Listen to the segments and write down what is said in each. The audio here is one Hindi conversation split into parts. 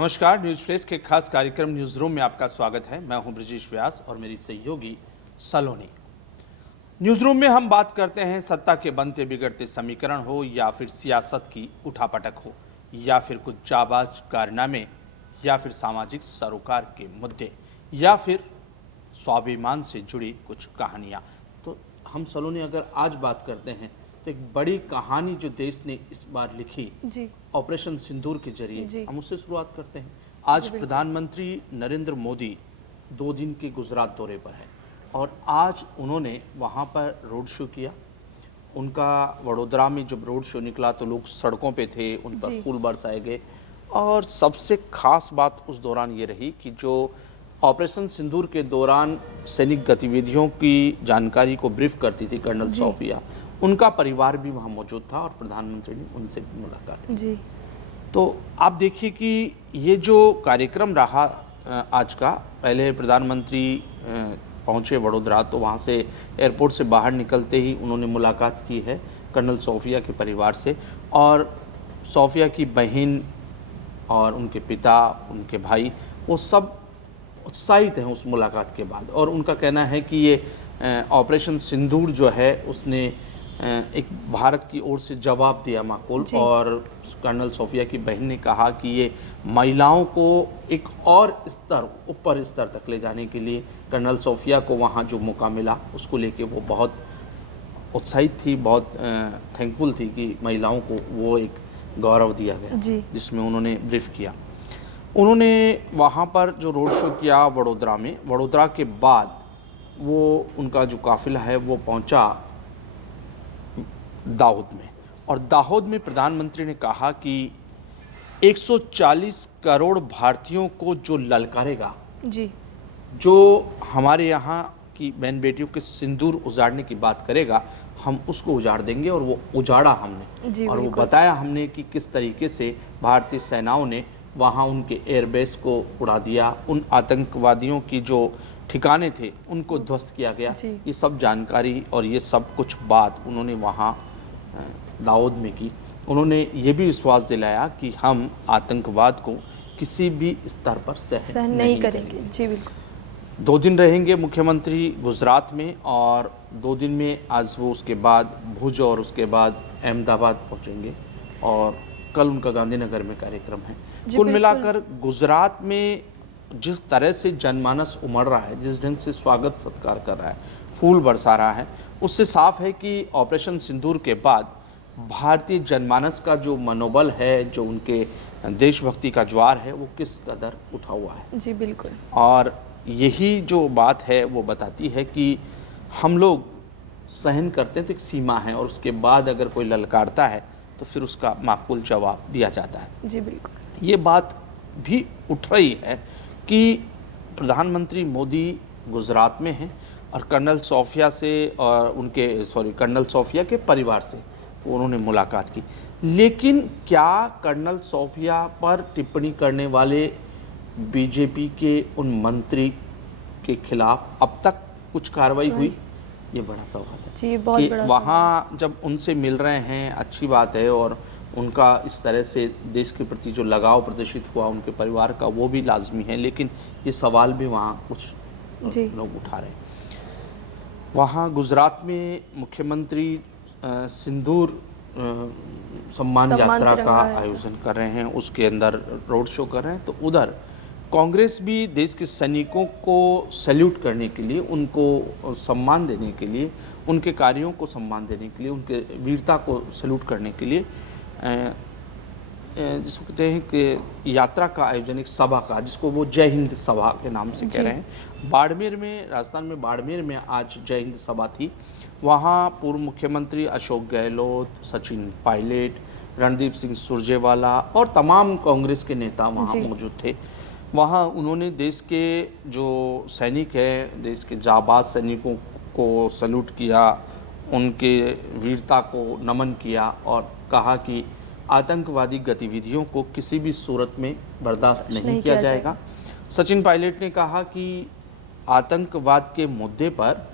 नमस्कार, न्यूज फ्लैश के खास कार्यक्रम न्यूज रूम में आपका स्वागत है। मैं हूं ब्रजेश व्यास और मेरी सहयोगी सलोनी। न्यूज रूम में हम बात करते हैं सत्ता के बनते बिगड़ते समीकरण हो या फिर सियासत की उठापटक हो या फिर कुछ जाबाज कारनामे या फिर सामाजिक सरोकार के मुद्दे या फिर स्वाभिमान से जुड़ी कुछ कहानियां। तो हम सलोनी अगर आज बात करते हैं तो एक बड़ी कहानी जो देश ने इस बार लिखी जी। ऑपरेशन सिंदूर के जरिए, जी। हम उससे शुरुआत करते हैं। आज प्रधानमंत्री नरेंद्र मोदी 2 दिन के गुजरात दौरे पर है और आज उन्होंने वहां पर रोड शो किया। उनका वडोदरा में जब रोड शो निकला तो लोग सड़कों पे थे, उन पर फूल बरसाए गए और सबसे खास बात उस दौरान ये रही कि जो ऑपरेशन सिंदूर के दौरान सैनिक गतिविधियों की जानकारी को ब्रीफ करती थी कर्नल सोफिया, उनका परिवार भी वहाँ मौजूद था और प्रधानमंत्री ने उनसे भी मुलाकात की। जी। तो आप देखिए कि ये जो कार्यक्रम रहा आज का, पहले प्रधानमंत्री पहुँचे वडोदरा, तो वहाँ से एयरपोर्ट से बाहर निकलते ही उन्होंने मुलाकात की है कर्नल सोफिया के परिवार से और सोफिया की बहन और उनके पिता, उनके भाई, वो सब उत्साहित हैं उस मुलाकात के बाद। और उनका कहना है कि ये ऑपरेशन सिंदूर जो है उसने एक भारत की ओर से जवाब दिया माकूल। और कर्नल सोफिया की बहन ने कहा कि ये महिलाओं को एक और स्तर, ऊपर स्तर तक ले जाने के लिए कर्नल सोफिया को वहाँ जो मौका मिला उसको लेके वो बहुत उत्साहित थी, बहुत थैंकफुल थी कि महिलाओं को वो एक गौरव दिया गया जिसमें उन्होंने ब्रीफ किया। उन्होंने वहाँ पर जो रोड शो किया वडोदरा में, वडोदरा के बाद वो उनका जो काफिला है वो पहुँचा दाऊद में और दाऊद में प्रधानमंत्री ने कहा कि 140 करोड़ भारतीयों को जो ललकारेगा, जी, जो हमारे यहाँ की बहन बेटियों के सिंदूर उजाड़ने की बात करेगा, हम उसको उजाड़ देंगे। और वो उजाड़ा हमने और वो बताया हमने कि किस तरीके से भारतीय सेनाओं ने वहाँ उनके एयरबेस को उड़ा दिया, उन आतंकवादियों की जो ठिकाने थे उनको ध्वस्त किया गया। ये सब जानकारी और ये सब कुछ बात उन्होंने वहाँ दाऊद में की। उन्होंने ये भी विश्वास दिलाया कि हम आतंकवाद को किसी भी स्तर पर सहन नहीं करेंगे। जी बिल्कुल। 2 दिन रहेंगे मुख्यमंत्री गुजरात में और 2 दिन में आज वो उसके बाद भुज और उसके बाद अहमदाबाद पहुंचेंगे और कल उनका गांधीनगर में कार्यक्रम है। कुल मिलाकर गुजरात में जिस तरह से जनमानस उमड़ रहा है, जिस ढंग से स्वागत सत्कार कर रहा है, फूल बरसा रहा है, उससे साफ है कि ऑपरेशन सिंदूर के बाद भारतीय जनमानस का जो मनोबल है, जो उनके देशभक्ति का ज्वार है, वो किस कदर उठा हुआ है। जी बिल्कुल। और यही जो बात है वो बताती है कि हम लोग सहन करते हैं तो एक सीमा है और उसके बाद अगर कोई ललकारता है तो फिर उसका माकूल जवाब दिया जाता है। जी बिल्कुल। ये बात भी उठ रही है कि प्रधानमंत्री मोदी गुजरात में हैं और कर्नल सोफिया से और कर्नल सोफिया के परिवार से उन्होंने मुलाकात की। लेकिन क्या कर्नल सोफिया पर टिप्पणी करने वाले बीजेपी के उन मंत्री के खिलाफ अब तक कुछ कार्रवाई हुई? ये बड़ा सवाल है। जी, बहुत बड़ा वहाँ जब उनसे मिल रहे हैं, अच्छी बात है, और उनका इस तरह से देश के प्रति जो लगाव प्रदर्शित हुआ उनके परिवार का, वो भी लाजमी है। लेकिन ये सवाल भी वहाँ कुछ लोग उठा रहे हैं। वहाँ गुजरात में मुख्यमंत्री सिंदूर सम्मान यात्रा का आयोजन कर रहे हैं, उसके अंदर रोड शो कर रहे हैं। तो उधर कांग्रेस भी देश के सैनिकों को सैल्यूट करने के लिए, उनको सम्मान देने के लिए, उनके कार्यों को सम्मान देने के लिए, उनके वीरता को सैल्यूट करने के लिए जिसको कहते हैं कि यात्रा का आयोजन, एक सभा का, जिसको वो जय हिंद सभा के नाम से कह रहे हैं। बाड़मेर में, राजस्थान में बाड़मेर में आज जय हिंद सभा थी। वहाँ पूर्व मुख्यमंत्री अशोक गहलोत, सचिन पायलट, रणदीप सिंह सुरजेवाला और तमाम कांग्रेस के नेता वहाँ मौजूद थे। वहाँ उन्होंने देश के जो सैनिक हैं, देश के जाबाज सैनिकों को सैल्यूट किया, उनके वीरता को नमन किया और कहा कि आतंकवादी गतिविधियों को किसी भी सूरत में बर्दाश्त नहीं किया जाएगा। सचिन पायलट ने कहा कि आतंकवाद के मुद्दे पर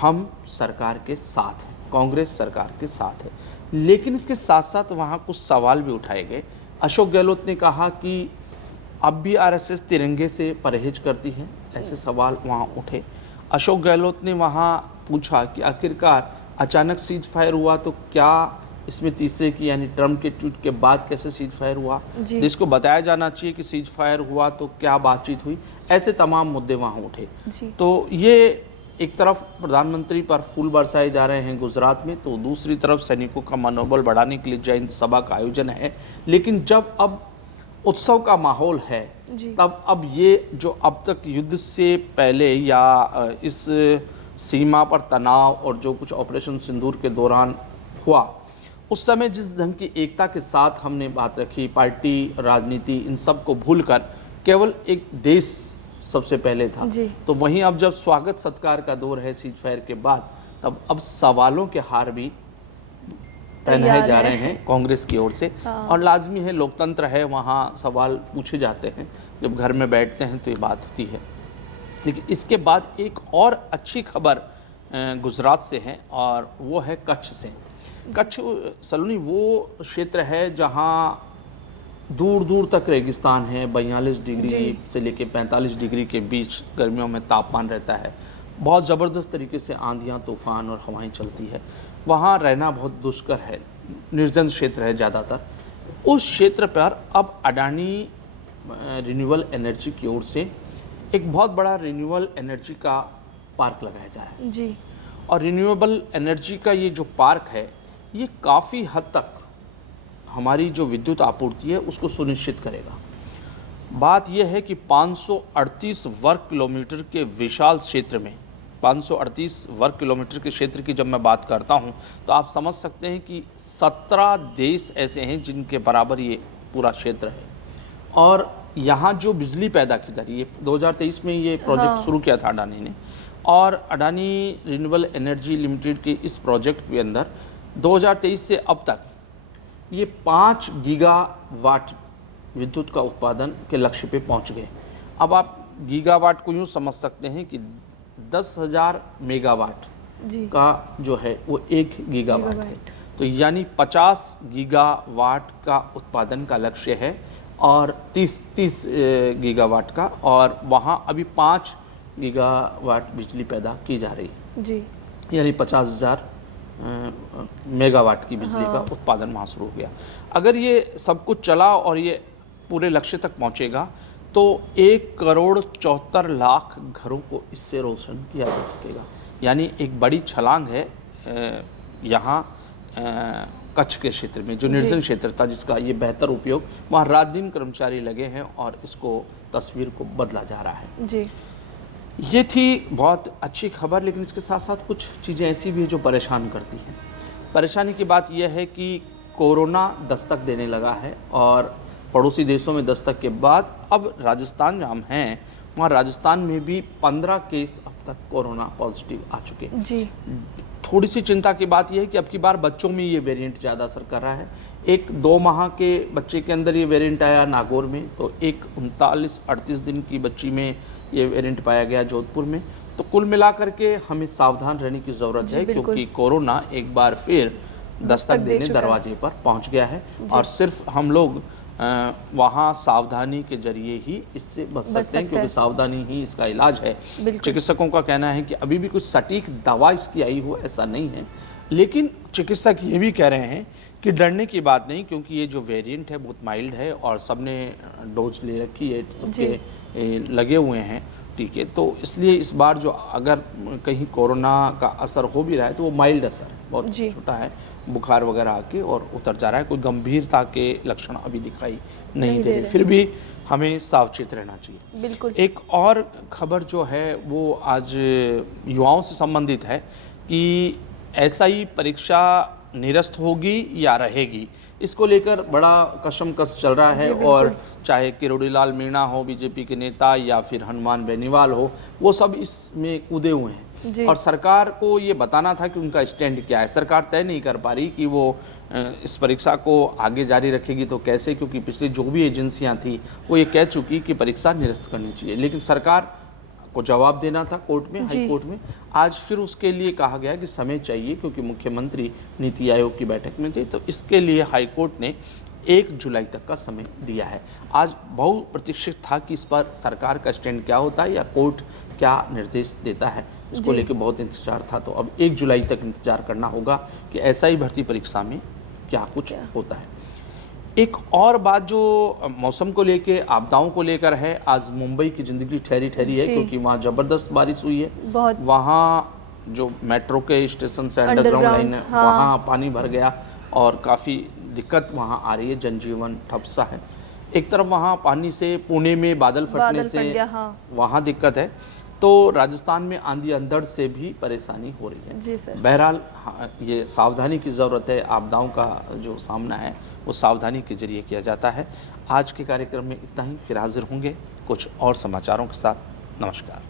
हम सरकार के साथ हैं, कांग्रेस सरकार के साथ है। लेकिन इसके साथ साथ वहाँ कुछ सवाल भी उठाए गए। अशोक गहलोत ने कहा कि अब भी आरएसएस तिरंगे से परहेज करती है, ऐसे सवाल वहाँ उठे। अशोक गहलोत ने वहाँ पूछा कि आखिरकार अचानक सीज फायर हुआ तो क्या इसमें तीसरे की यानी ट्रम्प के ट्वीट के बाद कैसे सीज फायर हुआ, देश को बताया जाना चाहिए कि सीज फायर हुआ तो क्या बातचीत हुई, ऐसे तमाम मुद्दे वहाँ उठे। तो ये एक तरफ प्रधानमंत्री पर फूल बरसाए जा रहे हैं गुजरात में, तो दूसरी तरफ सैनिकों का मनोबल बढ़ाने के लिए जयंती सभा का आयोजन है। लेकिन जब अब उत्सव का माहौल है तब अब ये जो अब तक युद्ध से पहले या इस सीमा पर तनाव और जो कुछ ऑपरेशन सिंदूर के दौरान हुआ, उस समय जिस ढंग की एकता के साथ हमने बात रखी, पार्टी राजनीति इन सब को भूलकर केवल एक देश सबसे पहले था, तो वहीं अब जब स्वागत सत्कार का दौर है सीज फायर के बाद, तब अब सवालों के हार भी पहनाए जा रहे हैं कांग्रेस की ओर से। और लाजमी है, लोकतंत्र है, वहाँ सवाल पूछे जाते हैं, जब घर में बैठते हैं तो ये बात होती है। लेकिन इसके बाद एक और अच्छी खबर गुजरात से है और वो है कच्छ से। कच्छ सलोनी वो क्षेत्र है जहाँ दूर दूर तक रेगिस्तान है, 42 डिग्री से लेकर 45 डिग्री के बीच गर्मियों में तापमान रहता है, बहुत ज़बरदस्त तरीके से आंधियाँ तूफान और हवाएं चलती है, वहाँ रहना बहुत दुष्कर है, निर्जन क्षेत्र है ज़्यादातर। उस क्षेत्र पर अब अडानी रिन्यूएबल एनर्जी की ओर से एक बहुत बड़ा रिन्यूएबल एनर्जी का पार्क लगाया जा रहा है और रिन्यूएबल एनर्जी का ये जो पार्क है ये काफ़ी हद तक हमारी जो विद्युत आपूर्ति है उसको सुनिश्चित करेगा। बात यह है कि 538 वर्ग किलोमीटर के विशाल क्षेत्र में, 538 वर्ग किलोमीटर के क्षेत्र की जब मैं बात करता हूं तो आप समझ सकते हैं कि 17 देश ऐसे हैं जिनके बराबर ये पूरा क्षेत्र है। और यहाँ जो बिजली पैदा की जा रही है, 2023 में ये प्रोजेक्ट शुरू किया था अडानी ने, और अडानी रिन्यूएबल एनर्जी लिमिटेड के इस प्रोजेक्ट के अंदर 2023 से अब तक ये 5 गीगावाट विद्युत का उत्पादन के लक्ष्य पे पहुंच गए। अब आप गीगावाट को यूँ समझ सकते हैं कि 10,000 मेगावाट का जो है वो 1 गीगावाट है, तो यानी 50 गीगावाट का उत्पादन का लक्ष्य है और 30 गीगावाट का, और वहाँ अभी 5 गीगावाट बिजली पैदा की जा रही है यानी 50,000 मेगावाट की बिजली का उत्पादन वहाँ शुरू हो गया। अगर ये सब कुछ चला और ये पूरे लक्ष्य तक पहुँचेगा तो 1,74,00,000 घरों को इससे रोशन किया जा सकेगा, यानी एक बड़ी छलांग है यहाँ कच्छ के क्षेत्र में, जो निर्जन क्षेत्र था जिसका ये बेहतर उपयोग, वहाँ रात दिन कर्मचारी लगे हैं और इसको तस्वीर को बदला जा रहा है। ये थी बहुत अच्छी खबर, लेकिन इसके साथ साथ कुछ चीज़ें ऐसी भी हैं जो परेशान करती हैं। परेशानी की बात यह है कि कोरोना दस्तक देने लगा है और पड़ोसी देशों में दस्तक के बाद अब राजस्थान में हम हैं, वहाँ राजस्थान में भी 15 केस अब तक कोरोना पॉजिटिव आ चुके हैं। थोड़ी सी चिंता की बात यह है कि अब की बार बच्चों में ये वेरिएंट ज़्यादा असर कर रहा है। एक 2 माह के बच्चे के अंदर ये वेरिएंट आया नागौर में, तो एक 39-38 दिन की बच्ची में ये वेरिएंट पाया गया जोधपुर में। तो कुल मिलाकर के हमें सावधान रहने की ज़रूरत है, क्योंकि कोरोना एक बार फिर दस्तक देने दरवाजे पर पहुंच गया है और सिर्फ हम लोग वहाँ सावधानी के जरिए ही इससे बच सकते हैं, क्योंकि सावधानी ही इसका इलाज है। चिकित्सकों का कहना है कि अभी भी कुछ सटीक दवा इसकी आई हो ऐसा नहीं है, लेकिन चिकित्सक ये भी कह रहे हैं कि डरने की बात नहीं, क्योंकि ये जो वेरिएंट है बहुत माइल्ड है और सबने डोज ले रखी है, सबके लगे हुए हैं टीके, तो इसलिए इस बार जो अगर कहीं कोरोना का असर हो भी रहा है तो वो माइल्ड असर है, बहुत छोटा है, बुखार वगैरह आके और उतर जा रहा है, कोई गंभीरता के लक्षण अभी दिखाई नहीं दे रहे, फिर भी हमें सावचेत रहना चाहिए। बिल्कुल। एक और खबर जो है वो आज युवाओं से संबंधित है कि एसआई परीक्षा निरस्त होगी या रहेगी, इसको लेकर बड़ा कशमकश चल रहा है। और चाहे किरोड़ीलाल मीणा हो बीजेपी के नेता या फिर हनुमान बेनीवाल हो, वो सब इसमें कूदे हुए हैं और सरकार को ये बताना था कि उनका स्टैंड क्या है। सरकार तय नहीं कर पा रही कि वो इस परीक्षा को आगे जारी रखेगी तो कैसे, क्योंकि पिछली जो भी एजेंसियां थी वो ये कह चुकी कि परीक्षा निरस्त करनी चाहिए, लेकिन सरकार को जवाब देना था कोर्ट में, हाई कोर्ट में। आज फिर उसके लिए कहा गया कि समय चाहिए, क्योंकि मुख्यमंत्री नीति आयोग की बैठक में थे, तो इसके लिए हाई कोर्ट ने 1 जुलाई तक का समय दिया है। आज बहुप्रतीक्षित था कि इस पर सरकार का स्टैंड क्या होता है या कोर्ट क्या निर्देश देता है, इसको जी। लेकर बहुत इंतजार था। तो अब 1 जुलाई तक इंतजार करना होगा कि ऐसा ही भर्ती परीक्षा में क्या कुछ होता है। एक और बात जो मौसम को लेके, आपदाओं को लेकर है, आज मुंबई की ज़िंदगी ठहरी ठहरी है जी। क्योंकि वहाँ ज़बरदस्त बारिश हुई है। बहुत वहाँ जो मेट्रो के स्टेशन से अंडरग्राउंड लाइन है, हाँ। वहाँ पानी भर गया और काफ़ी दिक्कत वहाँ आ रही है, जनजीवन ठप सा है। एक तरफ वहाँ पानी से पुणे में बादल फटने बादल फट से गया, हाँ। वहाँ दिक्कत है, तो राजस्थान में आंधी अंधड़ से भी परेशानी हो रही है। जी सर। बहरहाल हाँ, ये सावधानी की ज़रूरत है। आपदाओं का जो सामना है वो सावधानी के जरिए किया जाता है। आज के कार्यक्रम में इतना ही, फिर हाजिर होंगे कुछ और समाचारों के साथ। नमस्कार।